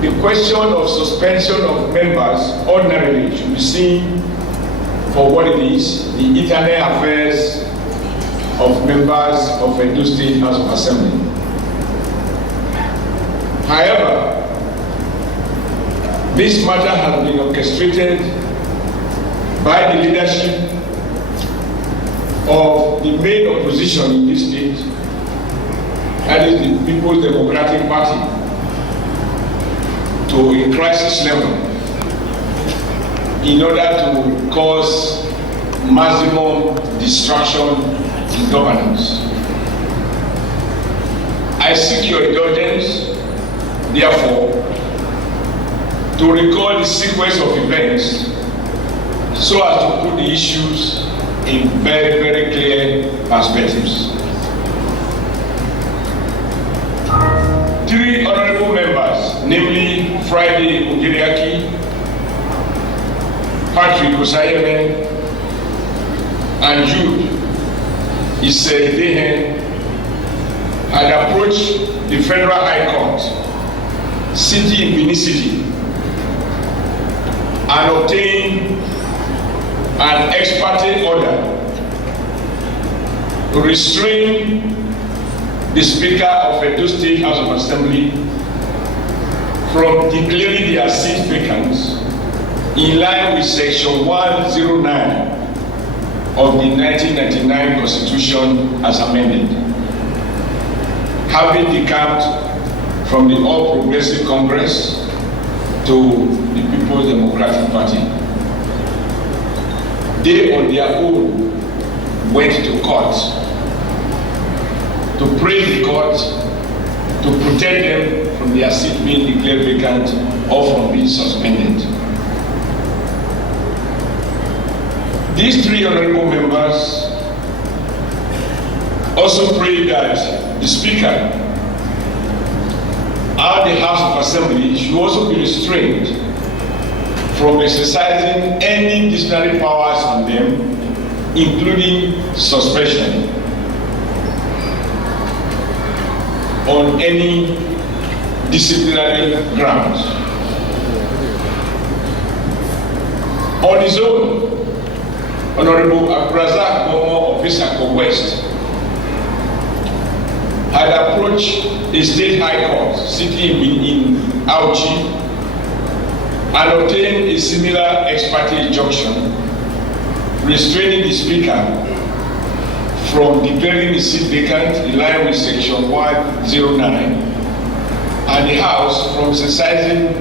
the question of suspension of members ordinarily should be seen for what it is, the internal affairs of members of Edo State House of Assembly. However, this matter has been orchestrated by the leadership of the main opposition in this state, that is the People's Democratic Party, to a crisis level in order to cause maximum destruction in governance. I seek your indulgence, therefore, to recall the sequence of events so as to put the issues in very, very clear perspectives. 3 honorable members, namely Friday Ogiriaki, Patrick Osayeme, and Jude Issedehen, had approached the Federal High Court, sitting in Benin City, and obtained an ex parte order to restrain the Speaker of Edo State House of Assembly from declaring their seat vacant in line with Section 109 of the 1999 Constitution as amended, having decamped from the All Progressive Congress to the People's Democratic Party. They on their own went to court to praise the court to protect them from their seat being declared vacant or from being suspended. These 3 honorable members also prayed that the Speaker and the House of Assembly should also be restrained from exercising any disciplinary powers on them, including suspension on any disciplinary grounds. On his own, Honorable Abrazak Momo of Isako West had approached the State High Court sitting in Auchi and obtained a similar ex parte injunction restraining the Speaker from declaring the seat vacant in line with Section 109 and the House from exercising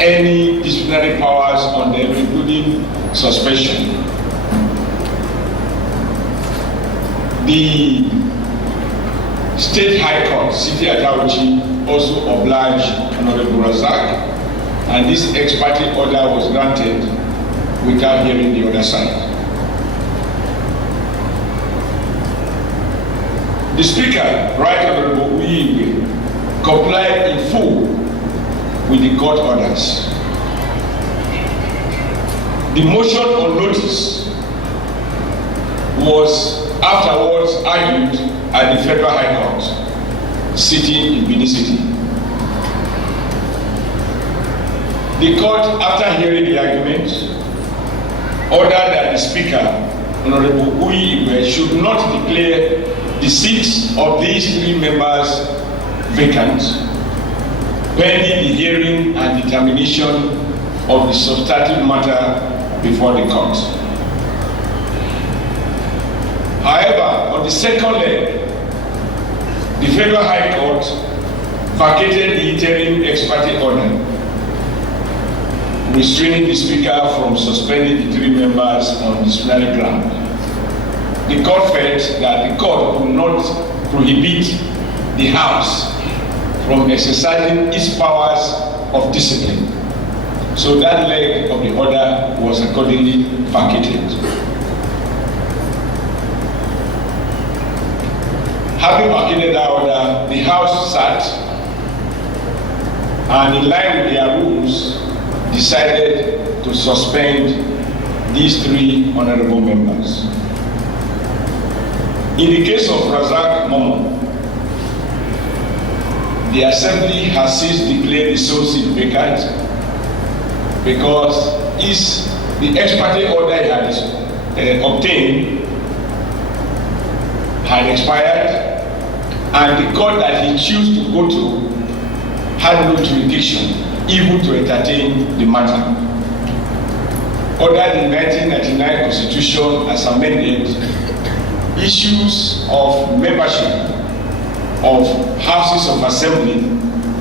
any disciplinary powers on them, including suspension. The State High Court, City at Auchi, also obliged Honorable Razak, and this ex parte order was granted without hearing the other side. The Speaker, Right Honorable Uyigwe, complied in full with the court orders. The motion on notice was afterwards argued at the Federal High Court, sitting in Benin City. The court, after hearing the argument, ordered that the Speaker, Honorable Uyigwe, should not declare the seats of these 3 members vacant, pending the hearing and determination of the substantive matter before the court. However, on the second leg, the Federal High Court vacated the interim ex parte order, restraining the Speaker from suspending the 3 members on disciplinary ground. The court felt that the court could not prohibit the House from exercising its powers of discipline. So that leg of the order was accordingly vacated. Having vacated that order, the House sat and, in line with their rules, decided to suspend these 3 honorable members. In the case of Razak Momo, the Assembly has since declared the sole seat vacant because the ex parte order he had obtained had expired, and the court that he chose to go to had no jurisdiction even to entertain the matter. Under the 1999 Constitution as amended, issues of membership of houses of assembly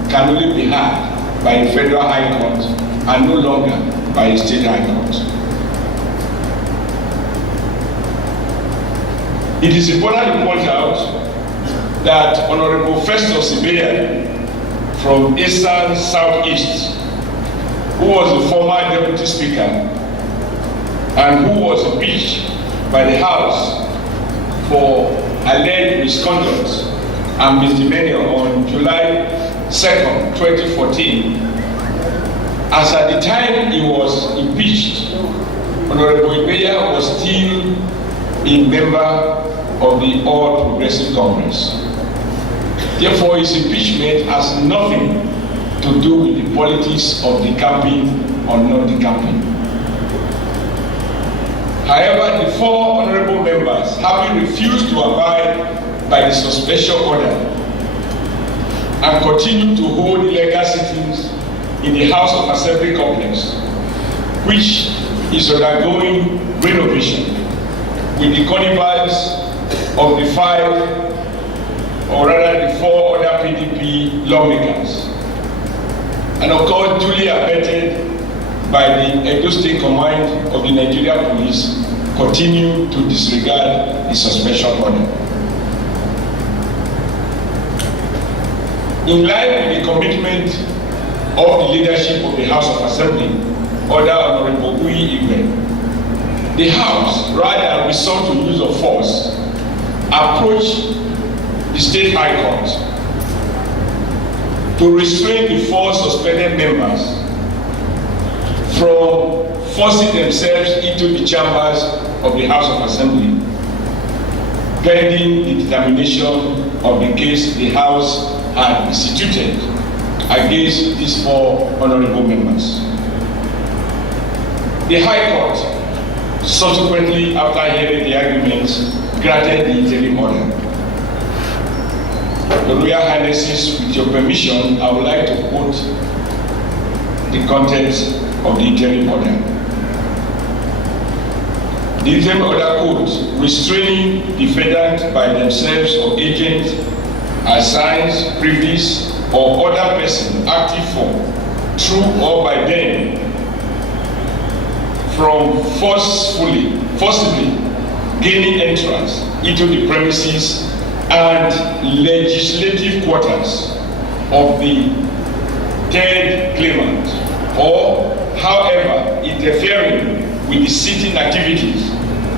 can only be had by a federal high court and no longer by a state high court. It is important to point out that Honorable Festus Ibeya from Eastern Southeast, who was the former Deputy Speaker and who was impeached by the House for alleged misconduct and misdemeanor on July 2nd, 2014, as at the time he was impeached, Honorable Ibeya was still a member of the All Progressive Congress. Therefore, his impeachment has nothing to do with the politics of decamping or not decamping. However, the four honorable members, having refused to abide by the suspension order and continue to hold illegal sittings in the House of Assembly complex, which is undergoing renovation, with the connivance of the the four other PDP lawmakers, and of course duly abetted by the Edo State Command of the Nigeria Police, continue to disregard the suspension order. In line with the commitment of the leadership of the House of Assembly, Order Honorable Uyi Igwe, the House, rather than resort to use of force, approached the State High Court to restrain the four suspended members from forcing themselves into the chambers of the House of Assembly, pending the determination of the case the House had instituted against these four honorable members. The High Court, subsequently, after hearing the arguments, granted the interim order. The Royal Highnesses, with your permission, I would like to quote the contents of the interim order. The interim order quotes, restraining defendants by themselves or agents, assigns, privies, or other person active for, through or by them, from forcibly gaining entrance into the premises and legislative quarters of the third claimant, or however interfering with the sitting activities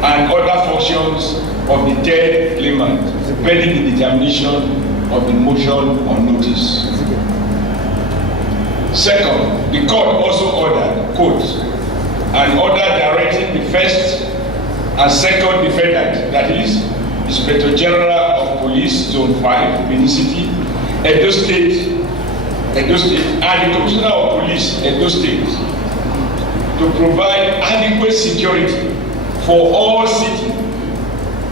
and other functions of the third claimant, pending the determination of the motion or notice. Second, the court also ordered, quote, an order directing the first and second defendant, that is, Inspector General of Police, Zone 5, Benin City, Edo State, and the Commissioner of Police, Edo State, to provide adequate security for all sitting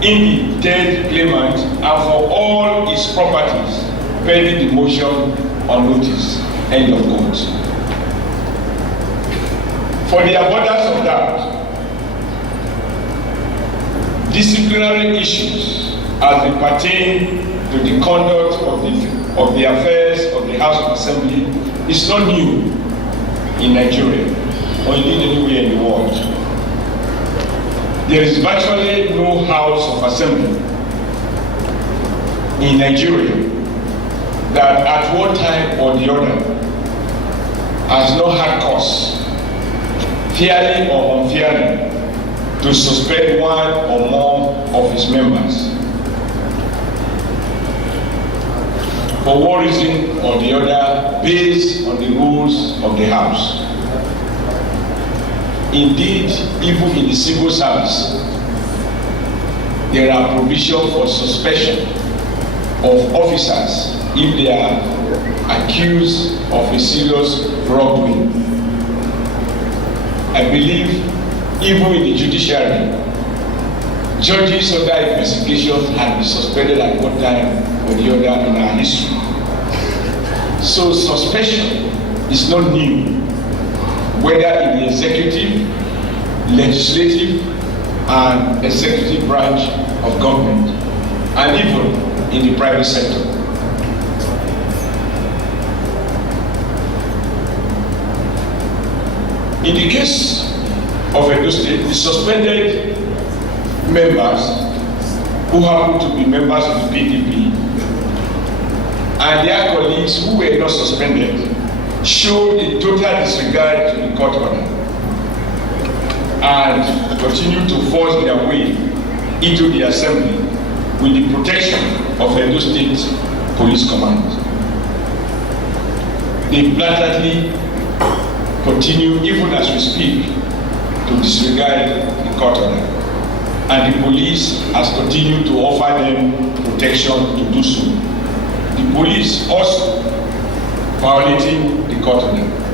in the third claimant and for all its properties, pending the motion or notice. End of quote. For the avoidance of doubt, disciplinary issues as they pertain to the conduct of the affairs of the House of Assembly is not new in Nigeria or indeed anywhere in the world. There is virtually no House of Assembly in Nigeria that at one time or the other has not had cause, fairly or unfairly, to suspend one or more of its members for one reason or the other based on the rules of the House. Indeed, even in the civil service, there are provisions for suspension of officers if they are accused of a serious wrongdoing. I believe even in the judiciary, judges under investigation have been suspended at one time or the other in our history. So suspension is not new, whether in the executive, legislative, and executive branch of government, and even in the private sector. In the case of Edo State, the suspended members who happen to be members of the PDP and their colleagues who were not suspended showed a total disregard to the court order and continued to force their way into the assembly with the protection of Edo State Police Command. They blatantly continue, even as we speak, to disregard the court order, and the police has continued to offer them protection to do so. The police also violating the court order.